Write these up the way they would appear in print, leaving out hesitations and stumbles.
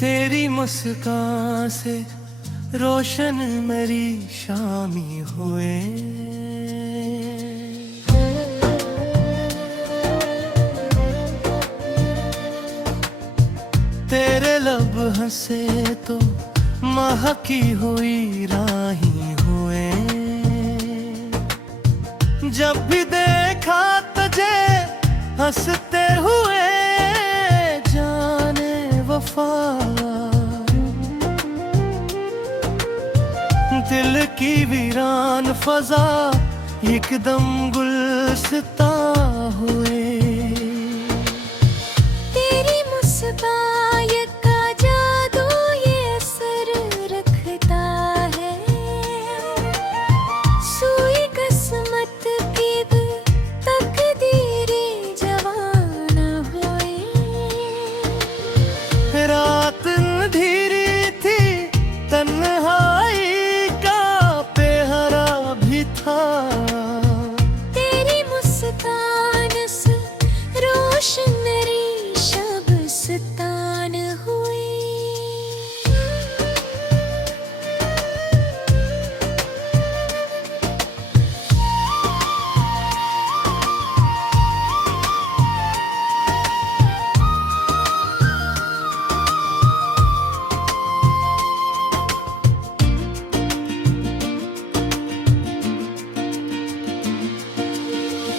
तेरी मुस्कान से रोशन मेरी शामी हुए। तेरे लब हंसे तो महकी हुई राही हुए। जब भी देखा तुझे हंसते हुए जाने वफा, दिल की वीरान फजा एकदम गुलसिता हुए। तेरी मुस्कान का जादू ये असर रखता है। सुई किस्मत की तकदीरें जवान हुए। रात अंधेरी थी, तन्हाई का पहरा भी था। तेरी मुस्कान से रोशन मेरी शबस्तान हुई।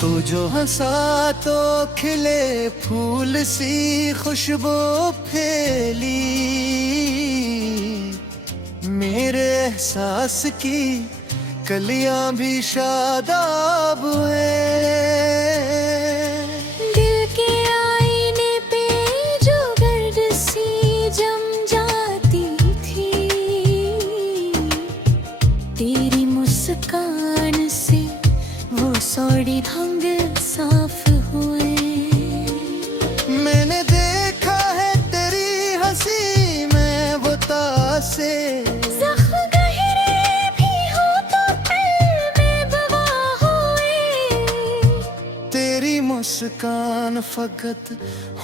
तू जो हंसा तो खिले फूल सी खुशबू फैली। मेरे एहसास की कलियां भी शादाब हुए। दिल के आईने पे जो गर्द सी जम जाती थी, तेरी मुस्कान से वो सौड़ी ढंग साफ हुए। मैंने देखा है तेरी हंसी में वो तासे। ज़ख्म गहरे भी हो तो दिल में दवा हुए। तेरी मुस्कान फकत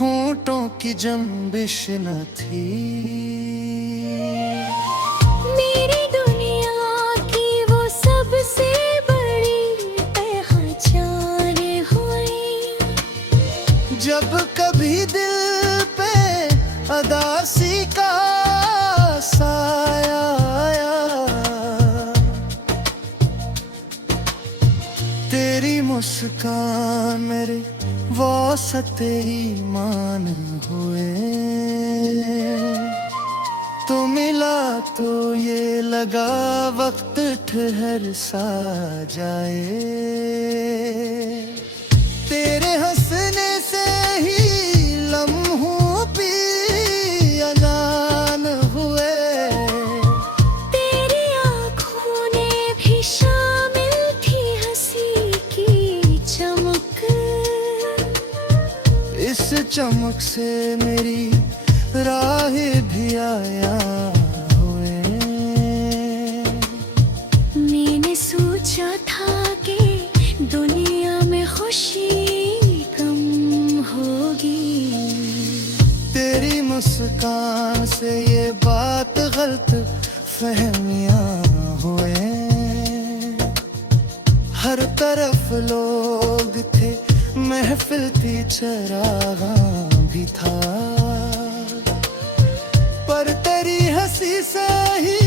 होंठों की जंबिश न थी। मेरी दुनिया की वो सबसे बड़ी पहचान हुई। जब कभी दिल पे अदासी का साया आया, तेरी मुस्कान मेरे वास्ते ईमान हुए। तू मिला तो ये लगा वक्त ठहर सा जाए। तेरे हंसने से ही लम्हों पे अजान हुए। तेरी आँखों ने भी शामिल थी हंसी की चमक। इस चमक से मेरी राह भी आया हुए। मैंने सोचा था कि दुनिया में खुशी कम होगी। तेरी मुस्कान से ये बात गलत फहमियां हुए। हर तरफ लोग थे, महफिल थी, चरागा भी था। पर तेरी हंसी से ही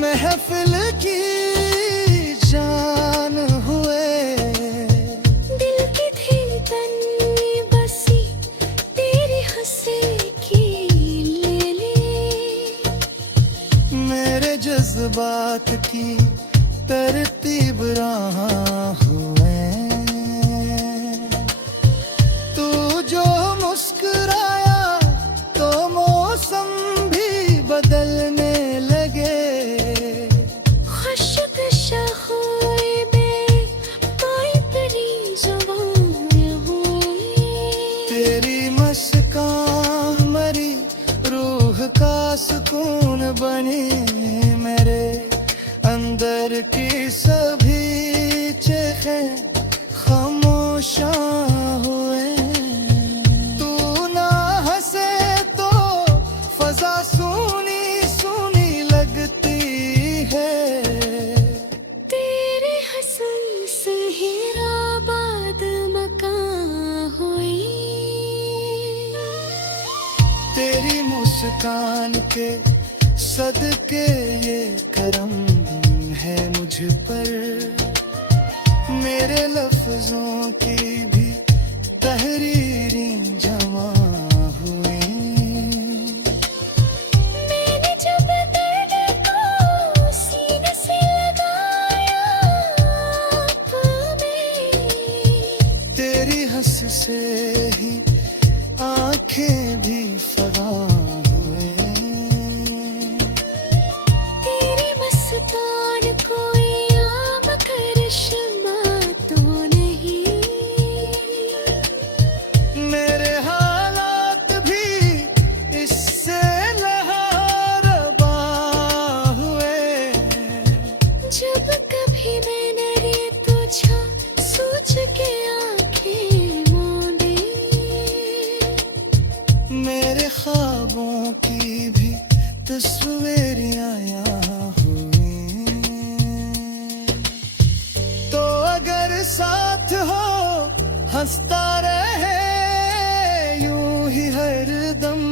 महफिल की जान हुए। दिल की थी तन्नी बसी तेरी हंसी की ले ले। मेरे जज्बात की तरतीब रहा हुए। तू जो मुस्कुराया तो मौसम भी बदलने लगे। खुशक शखोए में कोई परी जवान हुई। तेरी मुस्कान मरी रूह का सुकून बनी। मेरे अंदर की सभी चीखें खामोशा हुए। तू ना हंसे तो फजा मुस्कान के सदके ये करम है मुझ पर, मेरे लफ्जों की भी तहरीरें जमा हुई। मैंने जब दर्द को सीने से लगाया आप में, तेरी हंस से ही आंखें भी फरा हुए। तेरी मुस्कान कोई आम करिश्मा तो नहीं, मेरे हालात भी इससे लहरबा हुए। जब कभी मैंने रे तुझा सोच के आंखें मूंदी, मेरे ख्वाबों की भी तस्वीरें यहाँ हुई। तो अगर साथ हो हंसता रहे यूं ही हर दम,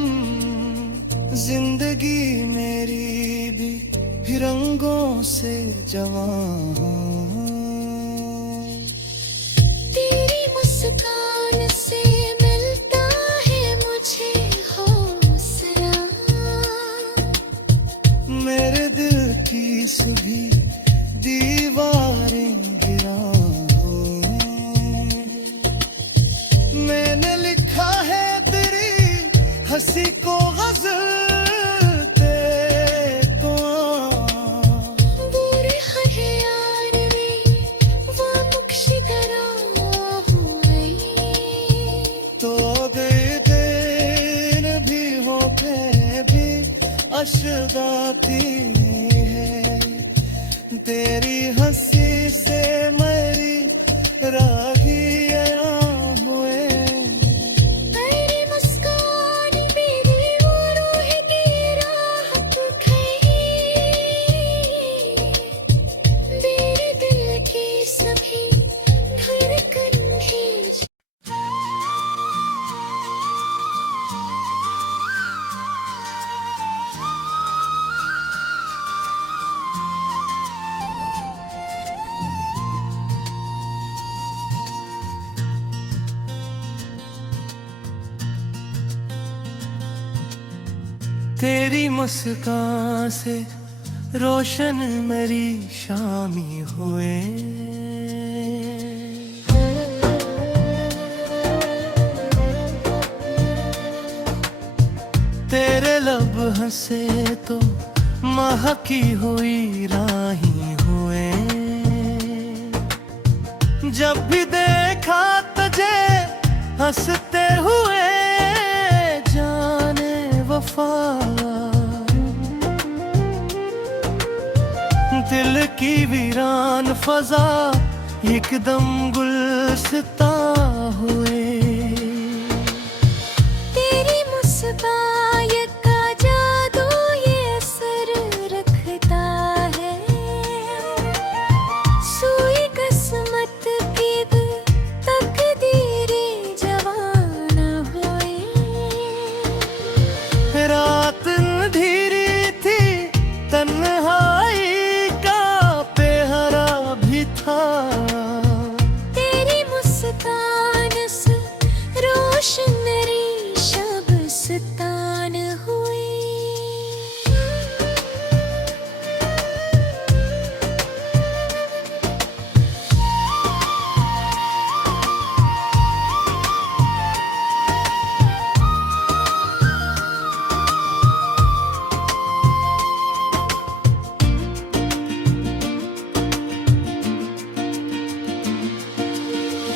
जिंदगी मेरी भी रंगों से जवां हो। तेरी मुस्कान से मिलता है मुझे हौसला, मेरे दिल की सभी दीवारें गिरा हुई। मैंने लिखा है तेरी हंसी को गजल देखो, बुरे हर यार में वो मुक्शी तरह हुई। तो गए दिन भी हो भी अशदाती है, तेरी हंसी से मरी राही हुए। तेरी मुस्कान मेरी वो रूह की राहत खई, मेरे दिल की सभी धड़कन है। तेरी मुस्कान से रोशन मेरी शामी हुए। तेरे लब हंसे तो महकी हुई राही हुए। जब भी देखा तुझे हंसते हुए जाने वफा, दिल की वीरान फजा एकदम गुलसिता हुए। तेरी मुस्कान का जादू ये असर रखता है, सुई किस्मत की भी तकदीरें जवान हुई। रात अंधेरी थी, तन्हाई का पहरा भी था, तेरी मुस्कान से रोशन मेरी शबस्तान हुई।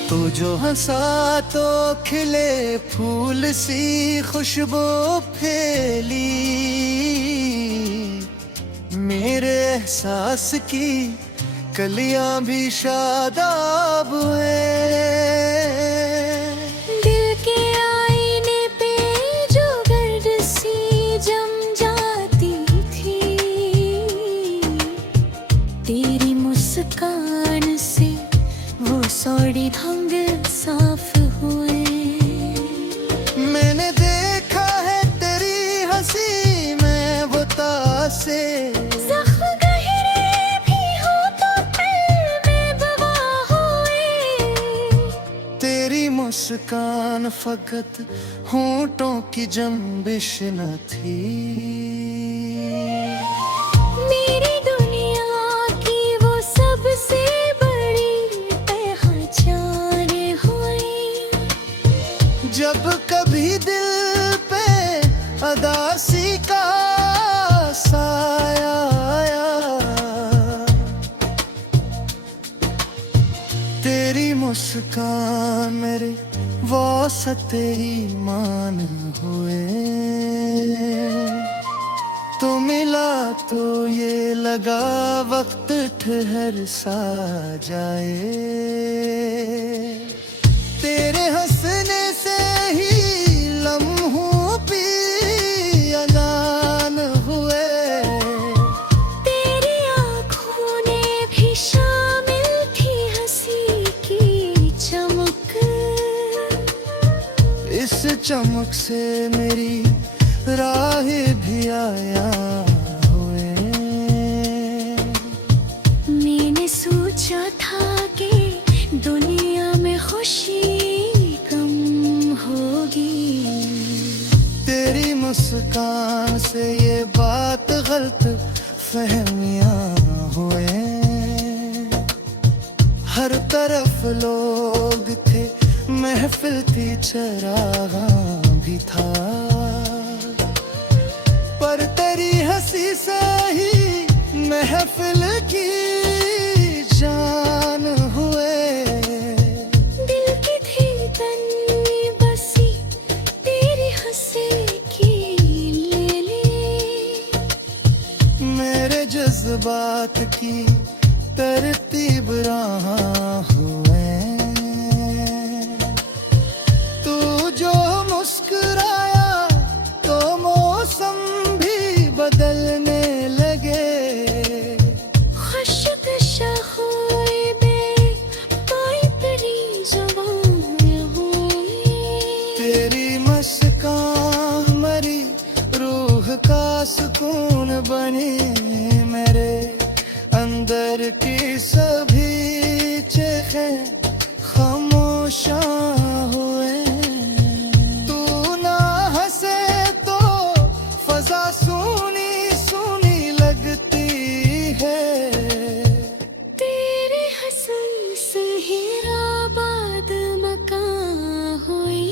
तू जो हंसा तो खिले फूल सी खुशबू फैली, मेरे एहसास की कलियां भी शादाब हुए। दिल के आईने पे जो गर्द सी जम जाती थी, तेरी मुस्कान से वो सौड़ी ढंग साफ हुए। मैंने देखा है तेरी हंसी मुस्कान फकत होंठों की जंबिश न थी। मेरी दुनिया की वो सबसे बड़ी पहचान हुई। जब कभी दिल पे अदासी का साया आया, तेरी मुस्कान मेरे वास्ते ईमान हुए। तो मिला तो ये लगा वक्त ठहर सा जाए। तेरे हंसने से ही लम्हों पे अजान हुए। तेरी आँखों ने भी शामिल थी हंसी की चमक। इस चमक से मेरी राहें भी आया हुए। मैंने सोचा था कि दुनिया में खुशी कम होगी। तेरी मुस्कान से ये बात गलत फहमियां हुए। हर तरफ लोग थे, महफिल थी, चरागा भी था, पर तेरी हंसी से ही महफिल की जान हुए। दिल की थी तन्नी बसी तेरी हंसी की ले ले। मेरे जज्बात की तरतीब रहा हुए। तू जो मुस्कुराया तो मौसम भी बदलने लगे। खुशक शखोए में कोई परी जवान हुई। तेरी मुस्कान मरी रूह का सुकून बनी। मेरे अंदर की सभी चीखें खामोशा हुए। तू ना हंसे तो फजा सुनी सुनी लगती है। तेरे हसन से हैदराबाद मकान हुई।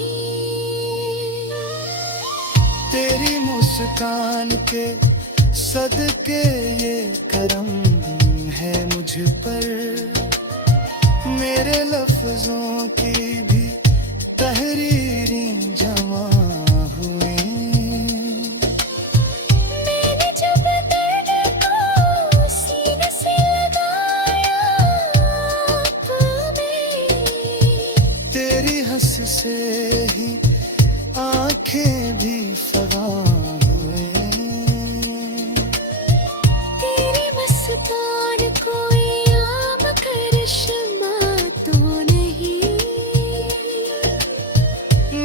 तेरी मुस्कान के सदके ये करम है मुझ पर। मेरे लफ्जों की भी तहरीरें जमा हुई। मैंने जब दर्द को सीने से लगाया आप में, तेरी हंस से ही आंखें भी फगा हुए। तेरी मुस्कान कोई आम करिश्मा तो नहीं।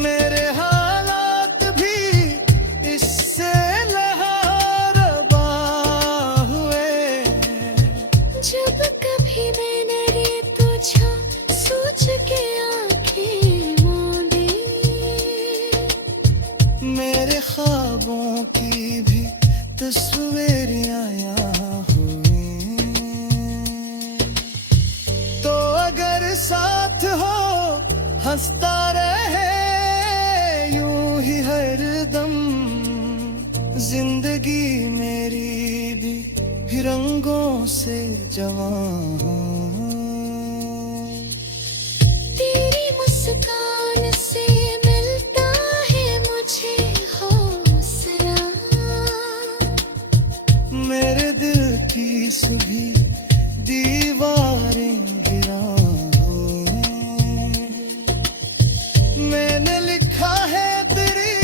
मेरे हालात भी इससे लहरबा हुए। जब कभी मैंने रे तुझको सोच के आंखें मूंदी। मेरे ख्वाबों की भी तस्वीरें यहाँ हुई। तो अगर साथ हो हंसता रहे यूं ही हर दम। जिंदगी मेरी भी रंगों से जवां हो। तेरी मुस्कान से मिलता है मुझे हौसला। मेरे दिल की सुभी दीवारें गिरा हुए। मैंने लिखा है तेरी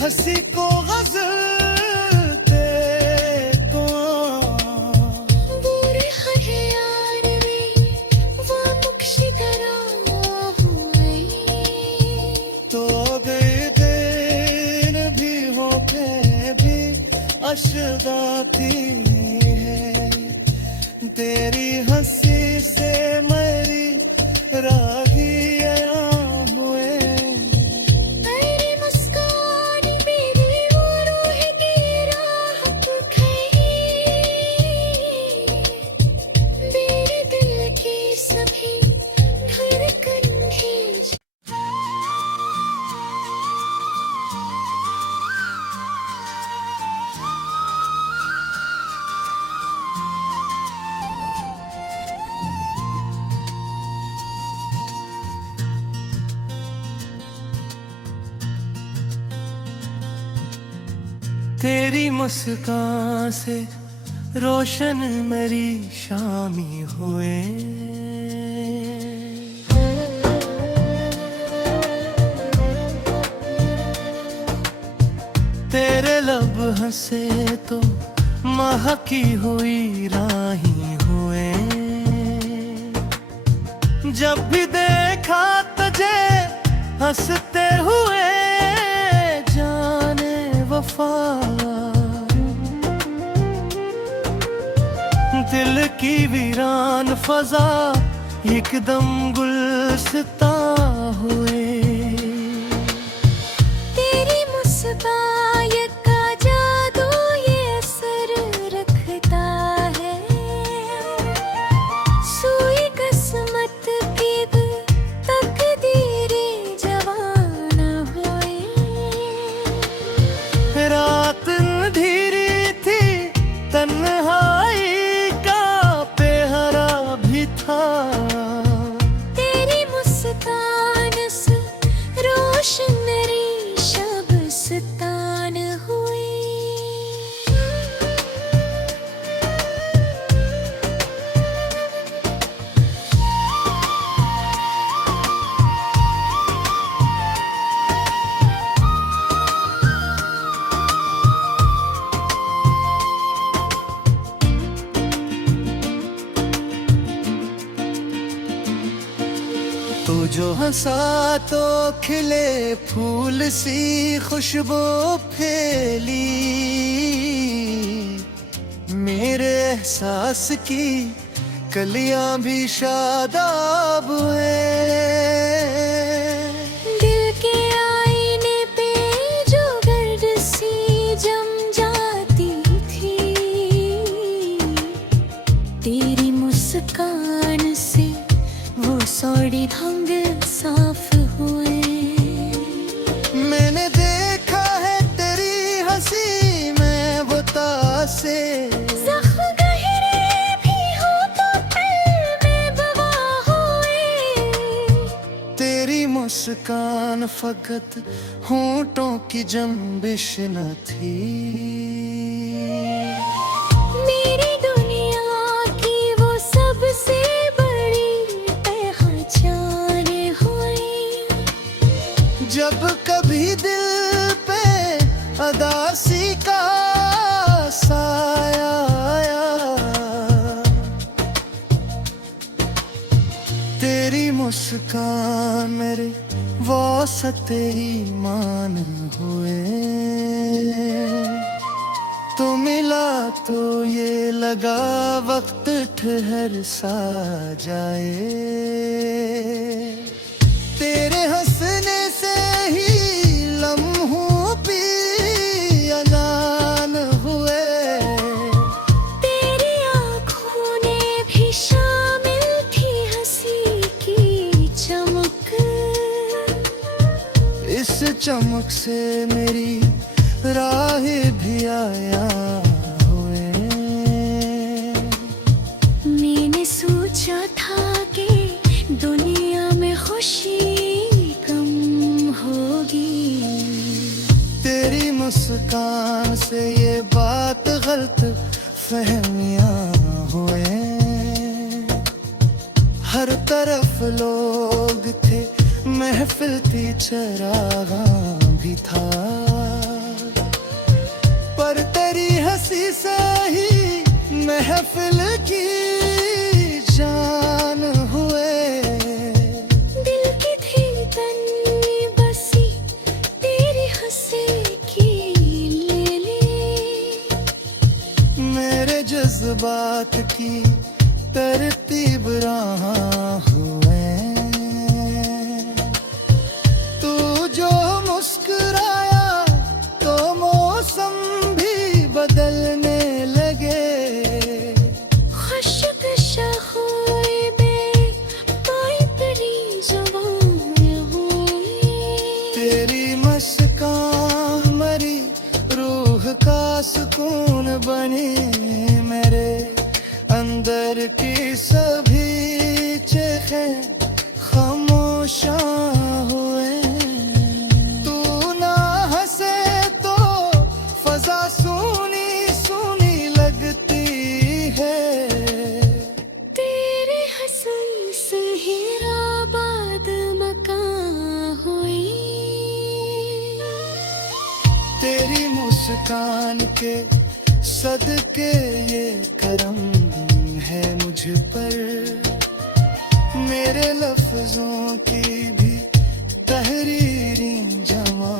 हंसी को गजल देखो। वो रिहा है यार रे वो मुक्शी तरह हुए। तो गए दिन भी होके भी अशदाती है। तेरी हंसी से मेरी राही आया हुए। तेरी मुस्कान से रोशन मेरी शामी हुए। तेरे लब हंसे तो महकी हुई राही हुए। जब भी देखा तुझे हंसते हुए जाने वफा, दिल की वीरान फजा एकदम गुलसिता हुए। तेरी मुस्कान का जादू ये असर रखता है, सुई किस्मत की तकदीरें जवान हुए। रात अंधेरी थी, तन्हाई का पहरा भी था। तेरी मुस्कान से रोशन मेरी शबस्तान हुई। तू जो हंसा तो खिले फूल सी खुशबू फैली। मेरे एहसास की कलियां भी शादाब हुए। दिल के आईने पे जो गर्द सी जम जाती थी, तेरी मुस्कान से वो सौड़ी ढंग साफ हुए। मैंने देखा है तेरी हंसी में वो तासे। ज़ख्म गहरे भी हो तो दिल में दवा हुए। तेरी मुस्कान फकत होंठों की जंबिश न थी। मेरी दुनिया की वो सबसे बड़ी पहचान हुई। जब कभी दिल पे अदासी का साया आया, तेरी मुस्कान मेरे वास्ते ईमान हुए। तो मिला तो ये लगा वक्त ठहर सा जाए। तेरे हंसने से ही लम्हों पे अजान हुए। तेरी आँखों ने भी शामिल थी हंसी की चमक। इस चमक से मेरी राह भी आया हुए। मैंने सोचा था कि दुनिया में खुशी कम होगी। तेरी मुस्कान से ये बात गलत फहमियां हुए। हर तरफ लोग थे, महफिल थी, चरागा भी था। पर तेरी हंसी से ही महफिल की जान हुए। दिल की थी तन्नी बसी तेरी हंसी की ले ली। मेरे जज्बात की तरतीब रहा हुए। तू जो मुस्कुराया तो मौसम भी बदलने लगे। खुशक शखोए में पाई परी जवान हुई। तेरी मुस्कान मरी रूह का सुकून बनी। मेरे अंदर की सभी चेखें खामोशा हुए। तू ना हंसे तो फजा मुस्कान के सदके ये करम है मुझ पर, मेरे लफ्जों की भी तहरीरें जमा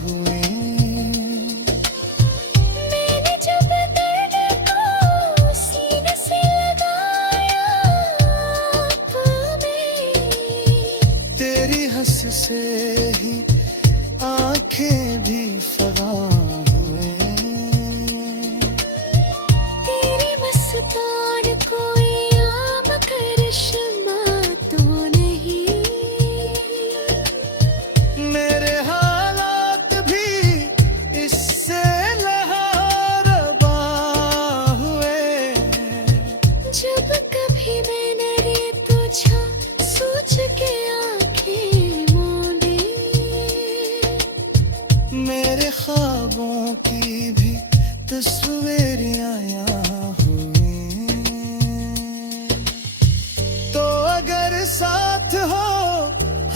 हुई। मैंने जब दर्द को सीने से लगाया आप में, तेरी हंस से ही आंखें भी फगा हुए। तेरी मुस्कान कोई आम करिश्मा तो नहीं, मेरे हालात भी इससे लहरबा हुए। जब कभी मैंने रे तुझा सोच के आंखें मूंदी, मेरे ख्वाबों की भी तस्वीरें यहाँ हुई। तो अगर साथ हो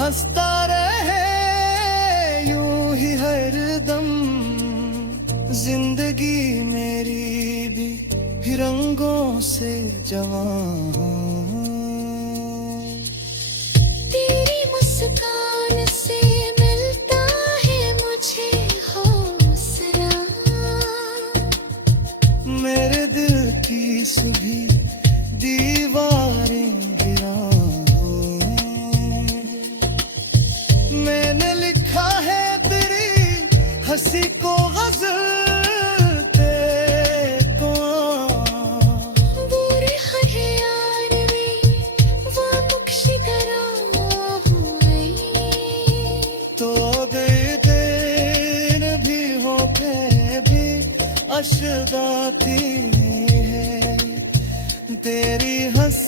हंसता रहे यूं ही हर दम, जिंदगी मेरी भी रंगों से जवां हो। तेरी मुस्कान से मिलता है मुझे हौसला, मेरे दिल की सुभी दीवारें गिरा हुई। मैंने लिखा है तेरी हंसी को गजल तेको, बुरे है यार रे वो मुक्शी करा हुए। तो गए दिन भी हो के भी अशदाती है तेरी हंसी